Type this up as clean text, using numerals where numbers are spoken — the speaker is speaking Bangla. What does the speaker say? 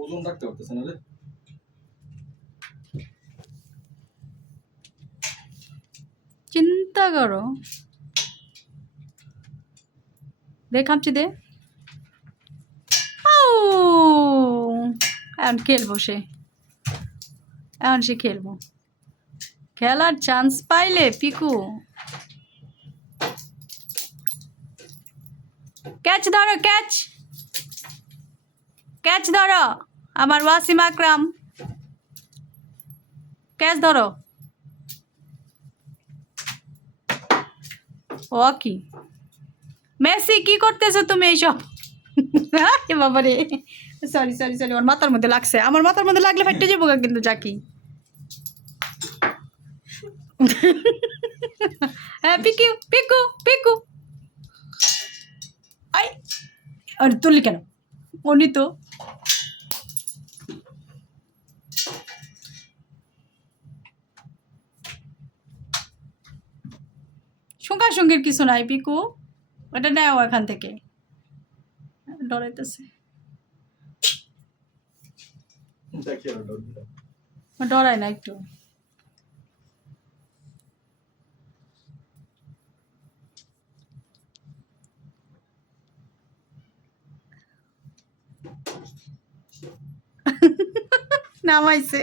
ওজন রাখতে পারতেছে না রে। চিন্তা করো, দেখাচ্ছি দে। এখন খেলবো সে, এখন সে খেলবো, খেলার চান্স পাইলে পিকু। ক্যাচ ধরো, ক্যাচ, ক্যাচ ধরো আমার ওয়াসিম আকরাম, ক্যাচ ধরো। ও কি মেসি, কি করতেছো তুমি এইসব? এ বাবা রে, সরি সরি সরি, ওর মাথার মধ্যে লাগছে, আমার মাথার মধ্যে লাগলে ফাইটে যাবো কিন্তু জাকি। হ্যাঁ পিকু পিকু পিকু, আই, আরে তুললি কেন? উনি তো সঙ্গীর কিছু নাই পিকু, ওটা নেও এখান থেকে। ডরাইতেছে, ডরায় না একটু। নামাইছে।